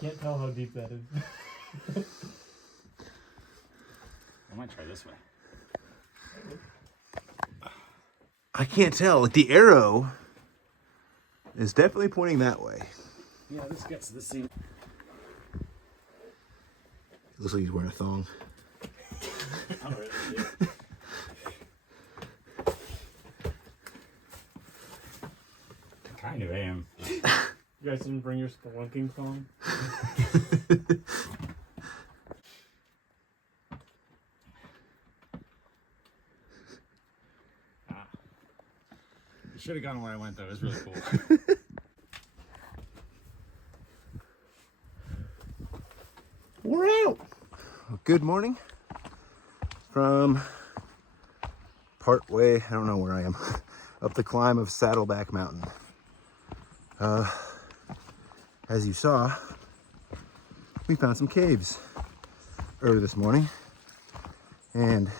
can't tell how deep that is. I might try this way. I can't tell. Like, the arrow is definitely pointing that way. Yeah, this gets the scene. Looks like he's wearing a thong. Oh, really? Kind of am. You guys didn't bring your spelunking phone? You should have gone where I went, though. It was really cool. We're out. Well, good morning from part way, I don't know where I am, up the climb of Saddleback Mountain. As you saw, we found some caves early this morning, and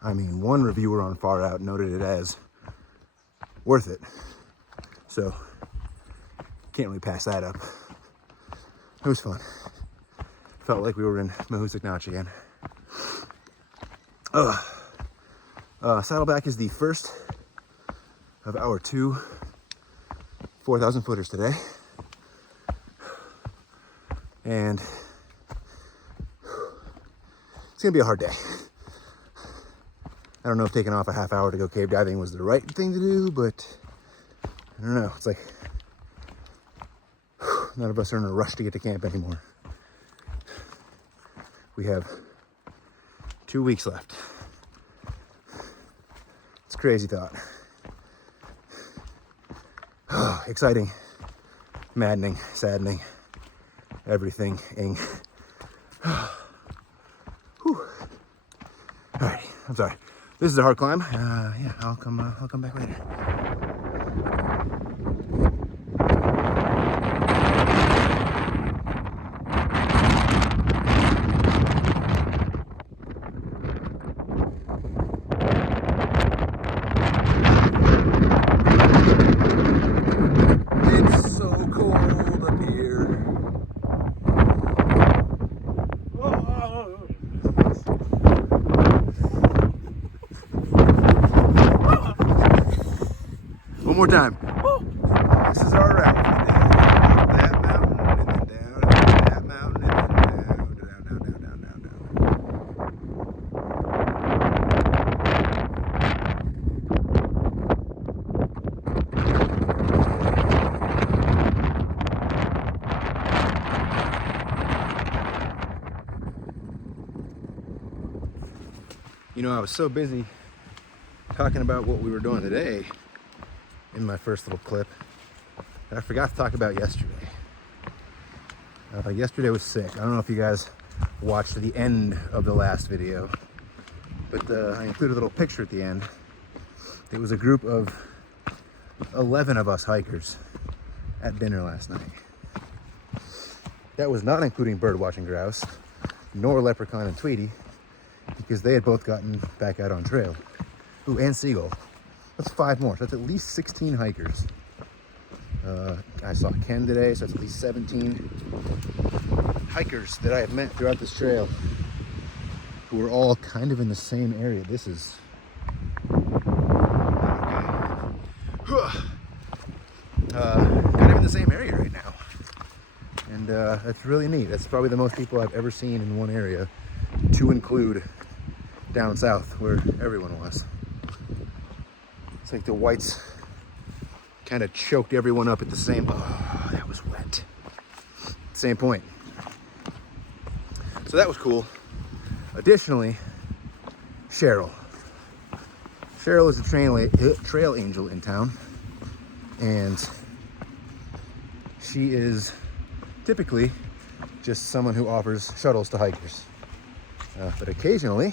I mean, one reviewer on Far Out noted it as worth it, so can't really pass that up. It was fun. Felt like we were in Mahoosic Notch again. Saddleback is the first of our 2 4,000 footers today. And it's gonna be a hard day. I don't know if taking off a half hour to go cave diving was the right thing to do, but I don't know. It's like none of us are in a rush to get to camp anymore. We have 2 weeks left. It's a crazy thought. Exciting, maddening, saddening, everything. Alrighty, I'm sorry. This is a hard climb. Yeah, I'll come back later. It's so cold up here. One more time. This is our route. Up that mountain and then down, and that mountain and then down. You know, I was so busy talking about what we were doing today in my first little clip that I forgot to talk about yesterday. Yesterday was sick. I don't know if you guys watched the end of the last video, but I included a little picture at the end. It was a group of 11 of us hikers at dinner last night. That was not including bird-watching grouse, nor leprechaun and Tweety, because they had both gotten back out on trail. Ooh, and seagull. That's 5 more, so that's at least 16 hikers. I saw Ken today, so that's at least 17 hikers that I have met throughout this trail who are all kind of in the same area. This is kind of in the same area right now. And that's really neat. That's probably the most people I've ever seen in one area, to include down south where everyone was. It's like the whites kind of choked everyone up at the same, oh, that was wet. Same point. So that was cool. Additionally, Cheryl is a trail angel in town, and she is typically just someone who offers shuttles to hikers. But occasionally,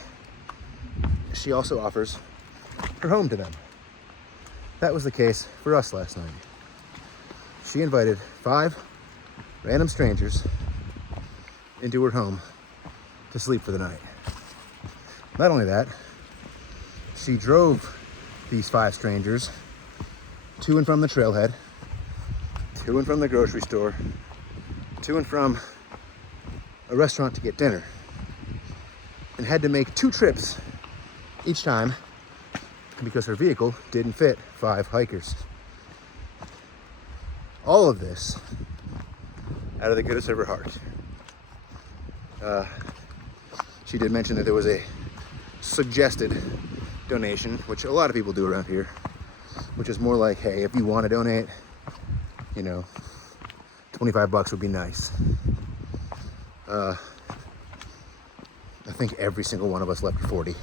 she also offers her home to them. That was the case for us last night. She invited 5 random strangers into her home to sleep for the night. Not only that, she drove these 5 strangers to and from the trailhead, to and from the grocery store, to and from a restaurant to get dinner and had to make 2 trips each time because her vehicle didn't fit 5 hikers. All of this out of the goodness of her heart. She did mention that there was a suggested donation, which a lot of people do around here, which is more like, hey, if you want to donate, you know, $25 would be nice. I think every single one of us left for 40.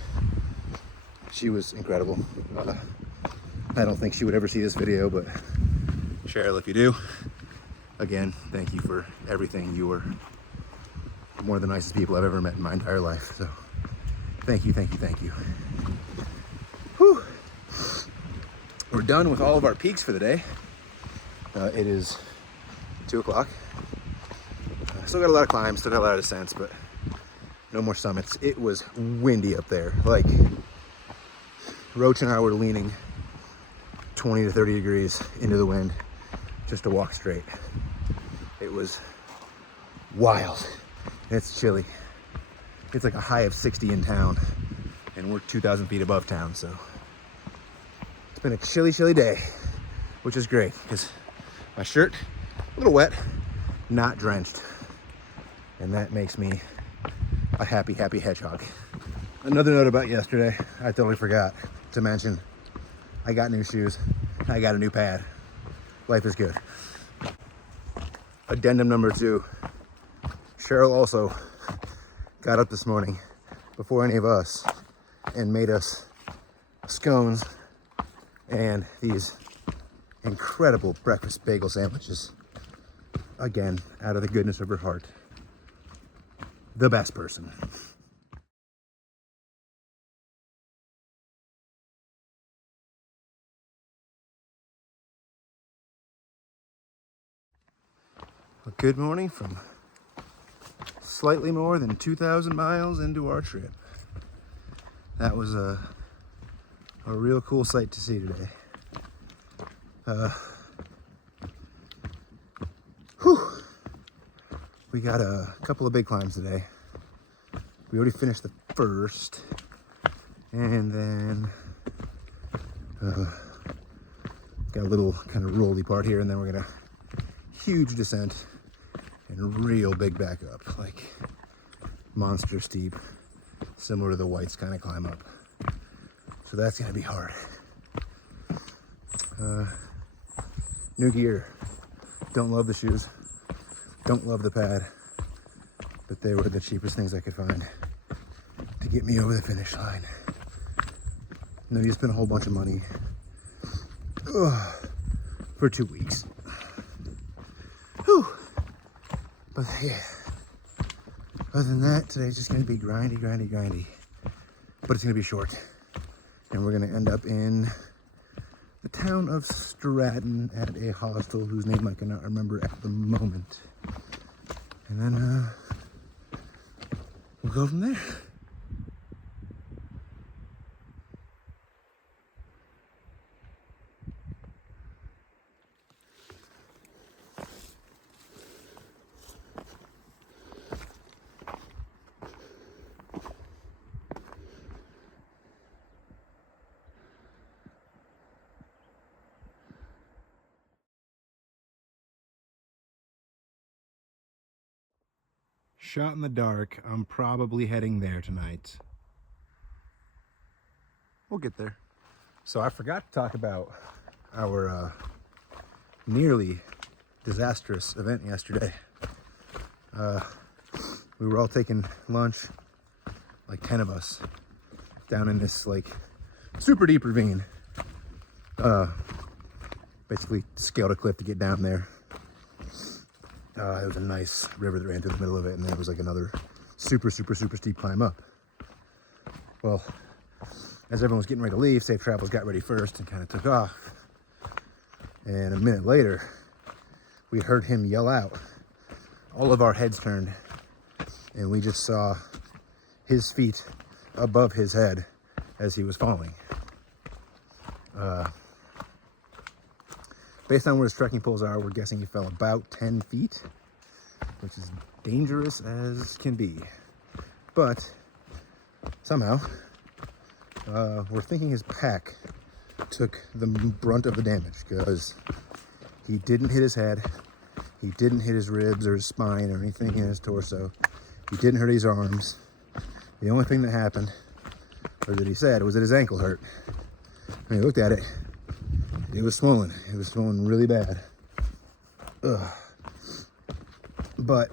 She was incredible. I don't think she would ever see this video, but Cheryl, if you do, again, thank you for everything. You were one of the nicest people I've ever met in my entire life. So thank you, thank you, thank you. Whew. We're done with all of our peaks for the day. It is 2 o'clock. Still got a lot of climbs, still got a lot of descents, but no more summits. It was windy up there. Like, Roach and I were leaning 20 to 30 degrees into the wind just to walk straight. It was wild. It's chilly. It's like a high of 60 in town, and we're 2,000 feet above town, so it's been a chilly, chilly day, which is great because my shirt, a little wet, not drenched, and that makes me a happy, happy hedgehog. Another note about yesterday, I totally forgot to mention, I got new shoes, I got a new pad. Life is good. Addendum number 2. Cheryl also got up this morning before any of us and made us scones and these incredible breakfast bagel sandwiches. Again, out of the goodness of her heart. The best person. A good morning from slightly more than 2,000 miles into our trip. That was a real cool sight to see today. We got a couple of big climbs today. We already finished the first, and then got a little kind of rolly part here, and then we're gonna huge descent and real big back up, like monster steep, similar to the Whites kind of climb up. So that's gonna be hard. New gear. Don't love the shoes. Don't love the pad. But they were the cheapest things I could find to get me over the finish line. No need to spend a whole bunch of money for 2 weeks. Whew. But yeah, other than that, today's just gonna be grindy, grindy, grindy. But it's gonna be short. And we're gonna end up in the town of Stratton at a hostel whose name I cannot remember at the moment. And then we'll go from there. Shot in the dark. I'm probably heading there tonight. We'll get there. So I forgot to talk about our nearly disastrous event yesterday. We were all taking lunch, like 10 of us, down in this like super deep ravine. Basically scaled a cliff to get down there. It was a nice river that ran through the middle of it, and there was like another super, super, super steep climb up. Well, as everyone was getting ready to leave, Safe Travels got ready first and kind of took off. And a minute later, we heard him yell out. All of our heads turned, and we just saw his feet above his head as he was falling. Based on where his trekking poles are, we're guessing he fell about 10 feet. which is dangerous as can be. But somehow, we're thinking his pack took the brunt of the damage because he didn't hit his head, he didn't hit his ribs or his spine or anything in his torso, he didn't hurt his arms. The only thing that happened, or that he said, was that his ankle hurt. When he looked at it, it was swollen. It was swollen really bad. Ugh. But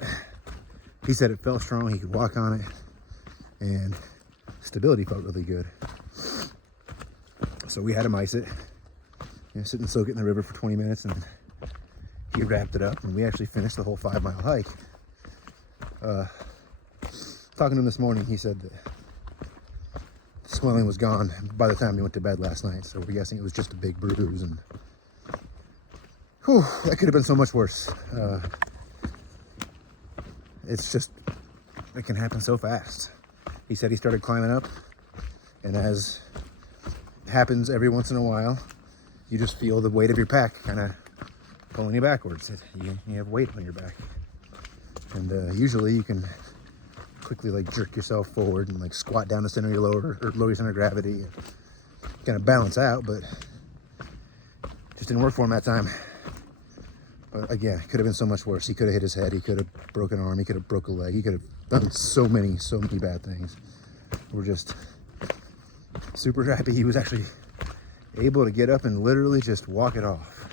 he said it felt strong, he could walk on it, and stability felt really good. So we had him ice it, sit and soak it in the river for 20 minutes, and he wrapped it up, and we actually finished the whole 5-mile hike. Talking to him this morning, he said that the swelling was gone by the time he went to bed last night, so we're guessing it was just a big bruise, and whew, that could have been so much worse. It's just, it can happen so fast. He said he started climbing up, and as happens every once in a while, you just feel the weight of your pack kind of pulling you backwards. You have weight on your back, and usually you can quickly like jerk yourself forward and like squat down the center of your lower center of gravity, and kind of balance out, but just didn't work for him that time. But again, it could have been so much worse. He could have hit his head, he could have broken an arm, he could have broke a leg, he could have done so many bad things. We're just super happy he was actually able to get up and literally just walk it off.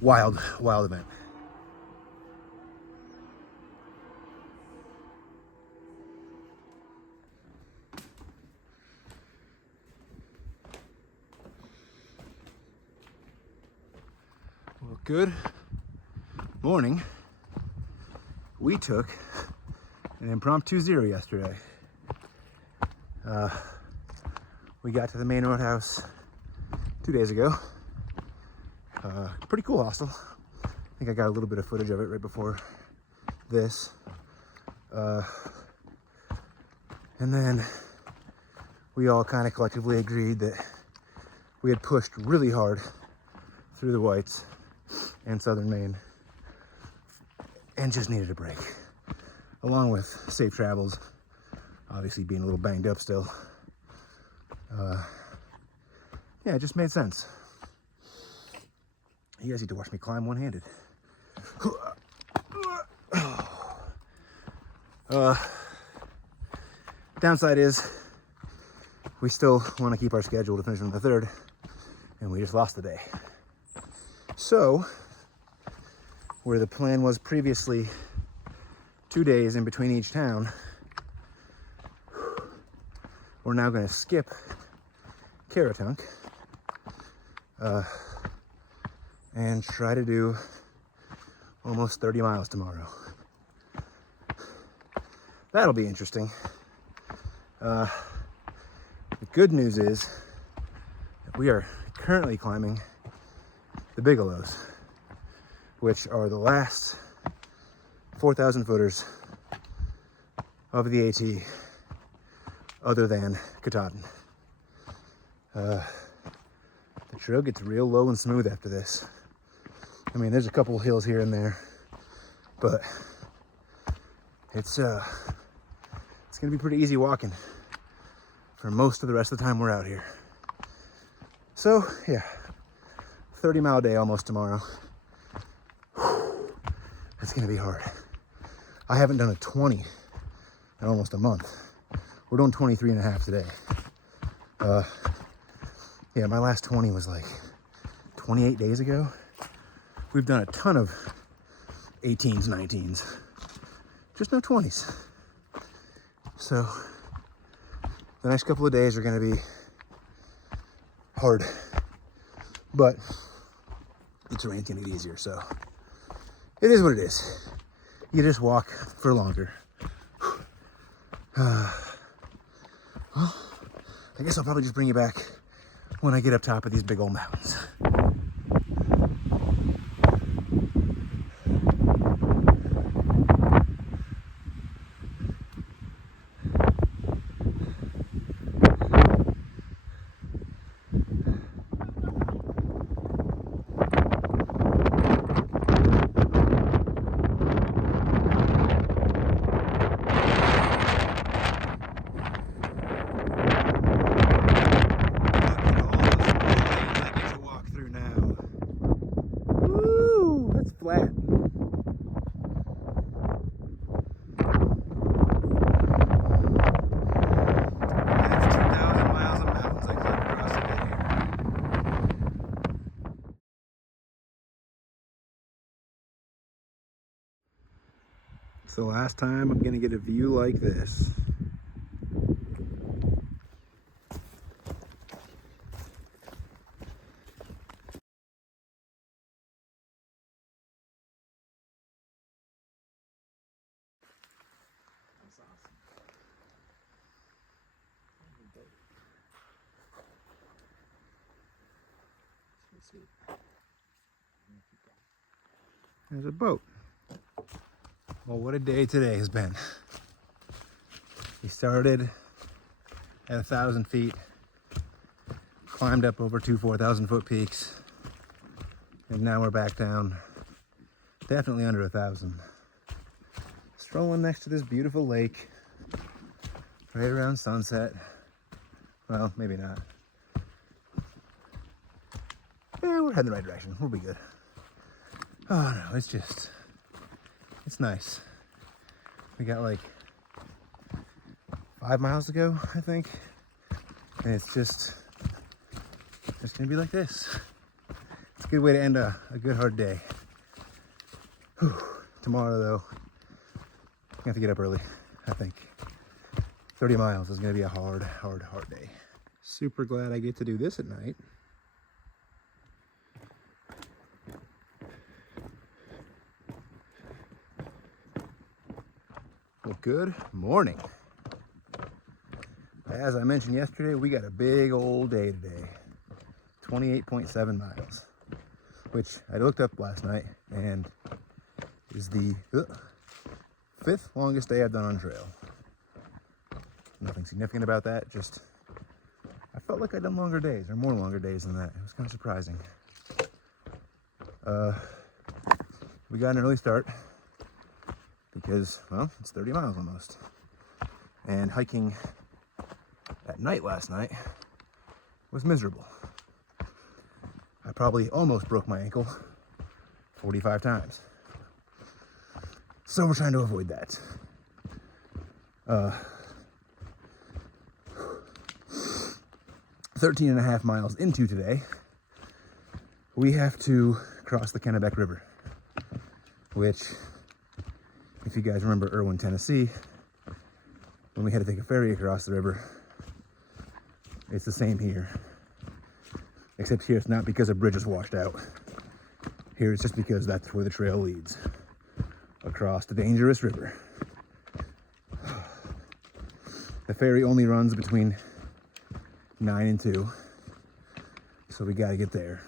Wild event. Well, good morning. We took an impromptu zero yesterday. We got to the main roadhouse 2 days ago. Pretty cool hostel. I think I got a little bit of footage of it right before this. And then we all kind of collectively agreed that we had pushed really hard through the Whites and Southern Maine and just needed a break, along with safe travels, obviously being a little banged up still. Yeah, it just made sense. You guys need to watch me climb one-handed. Downside is we still want to keep our schedule to finish on the 3rd, and we just lost the day. So, where the plan was previously 2 days in between each town, we're now going to skip Caratunk and try to do almost 30 miles tomorrow. That'll be interesting. The good news is that we are currently climbing the Bigelows, which are the last 4,000 footers of the AT other than Katahdin. The trail gets real low and smooth after this. I mean, there's a couple hills here and there, but it's gonna be pretty easy walking for most of the rest of the time we're out here. So yeah, 30-mile day almost tomorrow. It's gonna be hard. I haven't done a 20 in almost a month. We're doing 23 and a half today. Yeah, my last 20 was like 28 days ago. We've done a ton of 18s, 19s, just no 20s. So the next couple of days are gonna be hard, but the terrain's gonna get easier, so it is what it is. You just walk for longer. Well, I guess I'll probably just bring you back when I get up top of these big old mountains. flat. That's 2,000 miles of mountains I climbed across to get here. It's the last time I'm gonna get a view like this. There's a boat. Well, what a day today has been. We started at 1,000 feet, climbed up over two 4,000 foot peaks, and now we're back down, definitely under 1,000. Strolling next to this beautiful lake, right around sunset. Well, maybe not. Yeah, we're heading the right direction. We'll be good. Oh no, it's nice. We got like 5 miles to go, I think. And it's just gonna be like this. It's a good way to end a good hard day. Whew. Tomorrow though, I have to get up early, I think. 30 miles is gonna be a hard day. Super glad I get to do this at night. Well, good morning. As I mentioned yesterday, we got a big old day today. 28.7 miles, which I looked up last night and is the 5th longest day I've done on trail. Nothing significant about that, just I felt like I'd done longer days, or more longer days than that. It was kind of surprising. We got an early start because, well, it's 30 miles almost. And hiking at night last night was miserable. I probably almost broke my ankle 45 times. So we're trying to avoid that. 13.5 miles into today, we have to cross the Kennebec River, which, if you guys remember Irwin, Tennessee, when we had to take a ferry across the river, it's the same here. Except here it's not because a bridge is washed out. Here it's just because that's where the trail leads, across the dangerous river. The ferry only runs between 9 and 2, so we gotta get there.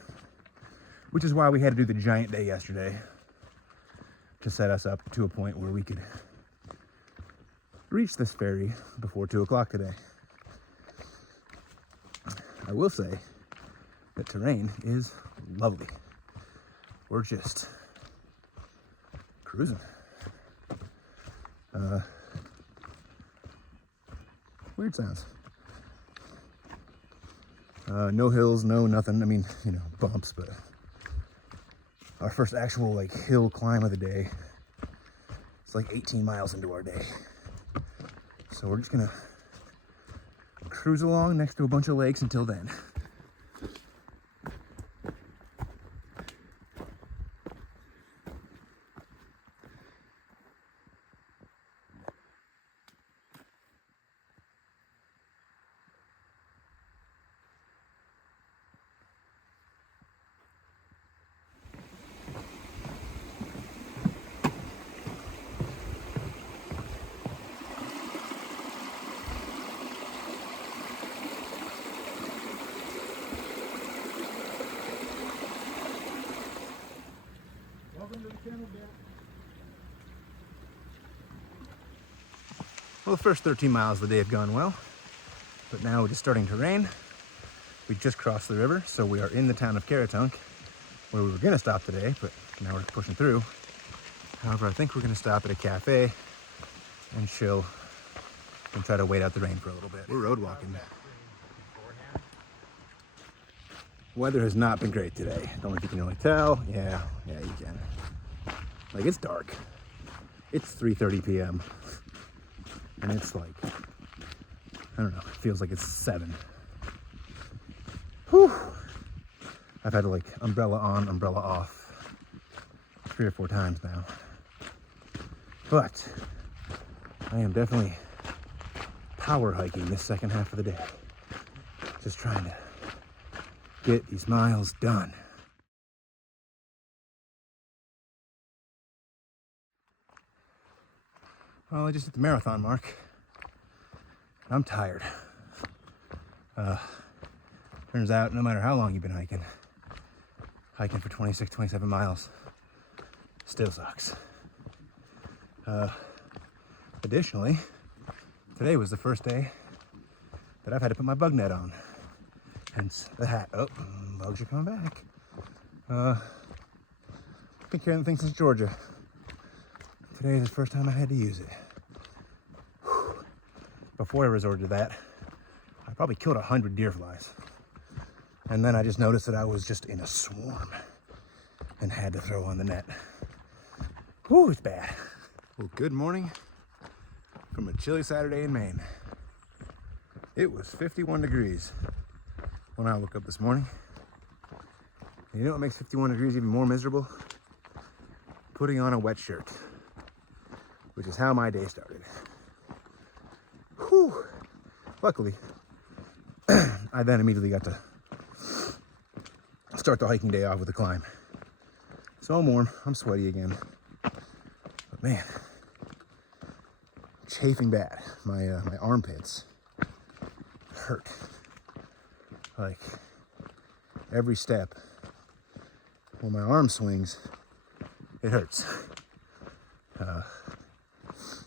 Which is why we had to do the giant day yesterday, to set us up to a point where we could reach this ferry before 2 o'clock today. I will say that terrain is lovely. We're just cruising. Weird sounds. No hills, no nothing. I mean, you know, bumps, but our first actual like hill climb of the day. It's like 18 miles into our day. So we're just gonna cruise along next to a bunch of lakes until then. Well, the first 13 miles of the day have gone well, but now it is starting to rain. We just crossed the river, so we are in the town of Caratunk, where we were gonna stop today, but now we're pushing through. However, I think we're gonna stop at a cafe and chill and try to wait out the rain for a little bit. We're road walking. Weather has not been great today. Don't know if you can really tell. Yeah, you can. Like, it's dark. It's 3:30 p.m. And it's like, I don't know, it feels like it's 7. Whew. I've had to like umbrella on, umbrella off 3 or 4 times now. But I am definitely power hiking this second half of the day. Just trying to get these miles done. Well, I just hit the marathon mark. I'm tired. Turns out no matter how long you've been hiking for 26, 27 miles still sucks. Additionally, today was the first day that I've had to put my bug net on. Hence the hat. Oh, bugs are coming back. Been carrying the thing since Georgia. Today is the first time I had to use it. Whew. Before I resorted to that, I probably killed 100 deer flies. And then I just noticed that I was just in a swarm and had to throw on the net. Whew, it's bad. Well, good morning from a chilly Saturday in Maine. It was 51 degrees when I woke up this morning. And you know what makes 51 degrees even more miserable? Putting on a wet shirt, which is how my day started. Whew. Luckily, I then immediately got to start the hiking day off with a climb. So I'm warm, I'm sweaty again. But man, chafing bad. My armpits hurt. Like every step, when my arm swings, it hurts.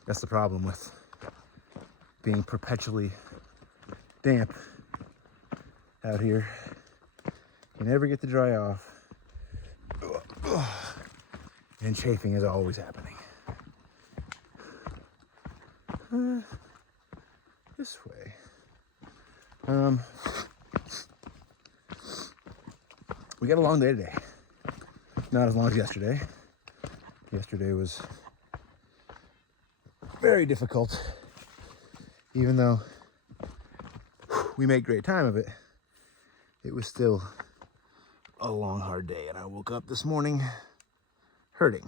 That's the problem with being perpetually damp out here. You never get to dry off. And chafing is always happening. This way. We got a long day today. Not as long as yesterday. Yesterday was very difficult. Even though we made great time of it, it was still a long, hard day. And I woke up this morning hurting.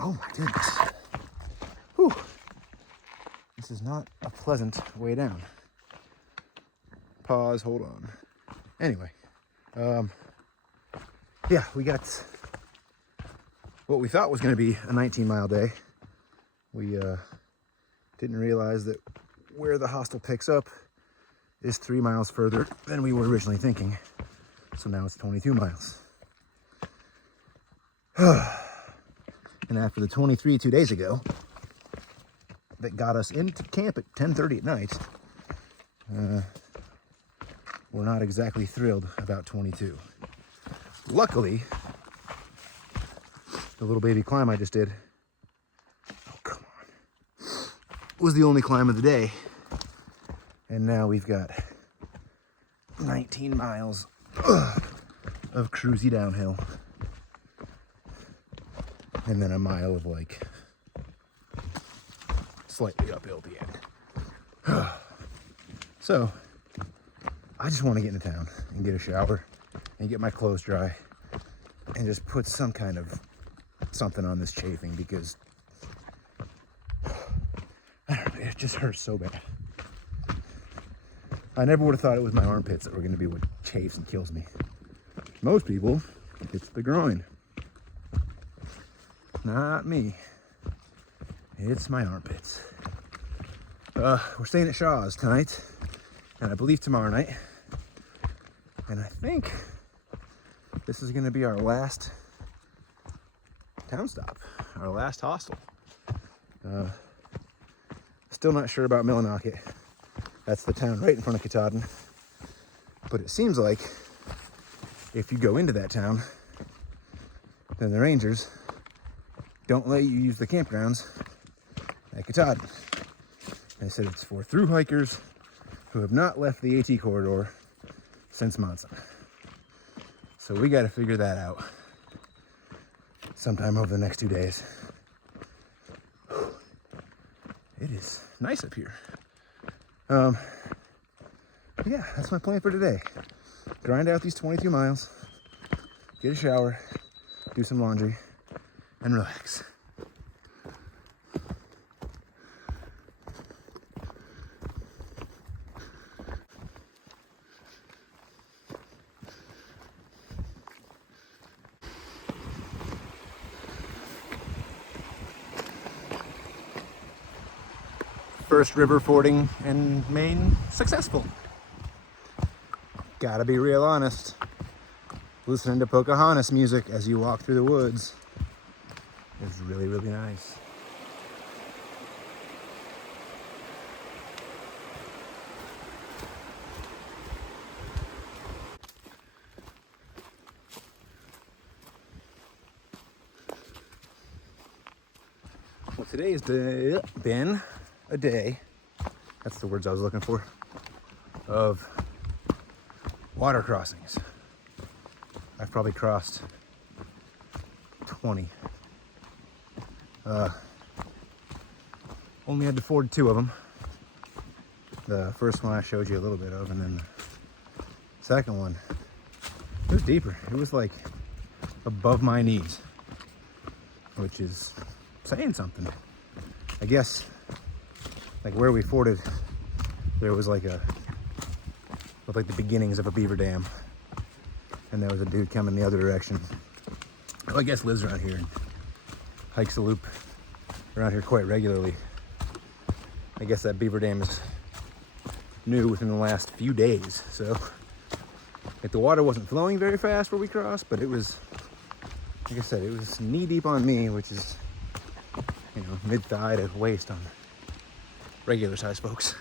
Oh my goodness. Whew. This is not a pleasant way down. Pause, hold on. Anyway, yeah, we got what we thought was going to be a 19-mile day. We didn't realize that where the hostel picks up is 3 miles further than we were originally thinking. So now it's 22 miles. And after the 23 2 days ago that got us into camp at 10:30 at night, we're not exactly thrilled about 22. Luckily, the little baby climb I just did, oh come on, was the only climb of the day. And now we've got 19 miles of cruisy downhill. And then a mile of like slightly uphill at the end. So I just want to get into town and get a shower and get my clothes dry and just put some kind of something on this chafing, because I don't know, it just hurts so bad. I never would have thought it was my armpits that were going to be what chafes and kills me. Most people, it's the groin. Not me. It's my armpits. We're staying at Shaw's tonight, and I believe tomorrow night. And I think this is going to be our last town stop, our last hostel. Still not sure about Millinocket. That's the town right in front of Katahdin. But it seems like if you go into that town, then the rangers don't let you use the campgrounds at Katahdin. They said it's for through hikers who have not left the AT corridor since Monson. So we got to figure that out. sometime over the next 2 days. It is nice up here. Yeah, that's my plan for today. Grind out these 22 miles, get a shower, do some laundry, and relax. First river fording in Maine successful. Gotta be real honest. Listening to Pocahontas music as you walk through the woods is really, really nice. Well, today has been a day, that's the words I was looking for, of water crossings. I've probably crossed 20. Only had to ford 2 of them. The first one I showed you a little bit of, and then the second one, it was deeper. It was like above my knees, which is saying something. I guess, like where we forded, there was like the beginnings of a beaver dam. And there was a dude coming the other direction, who I guess lives around here and hikes the loop around here quite regularly. I guess that beaver dam is new within the last few days, so like the water wasn't flowing very fast where we crossed, but it was, like I said, it was knee deep on me, which is, you know, mid-thigh to waist on regular size folks.